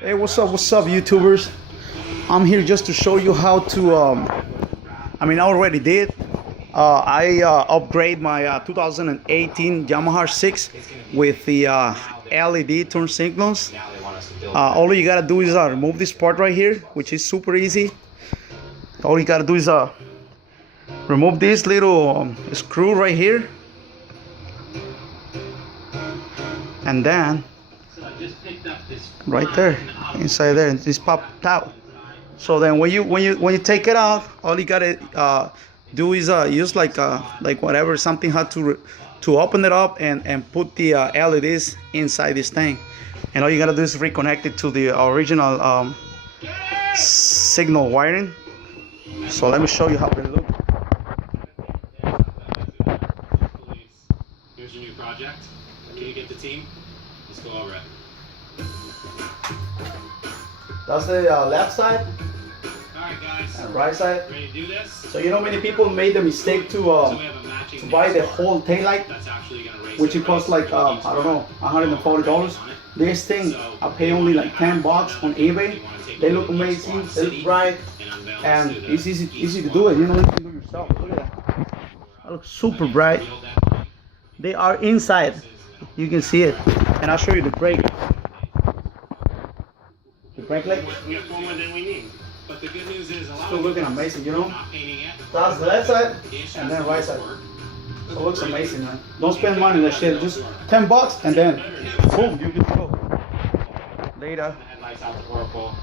Hey, what's up, YouTubers? I'm here just to show you how to, I already did. I upgrade my 2018 Yamaha 6 with the LED turn signals. All you gotta do is remove this part right here, which is super easy. All you gotta do is remove this little screw right here, and then right there, inside there, and this popped out. So then when you take it out, all you gotta do is use like whatever, something hard to open it up and put the LEDs inside this thing. And all you gotta do is reconnect it to the original signal wiring. So let me show you how they look. Here's your new project. Can you get the team? Let's go over it. That's the left side. Alright guys. And right side. Ready to do this? So you know, many people made the mistake to buy the whole taillight, which it costs like I don't know, $140. This thing I pay only like $10 on eBay. They look amazing, they look bright, and it's easy to do it. You know, you can do it yourself. Look at that. That looks super bright. They are inside. You can see it, and I'll show you the brake. The brake light. We have more than we need. But the good news is a lot Still looking amazing, you know. That's the left side and then right side. So it looks amazing, man. Don't spend money on that shit. Just $10 and then boom, you can go. Later. The headlights out the Oracle.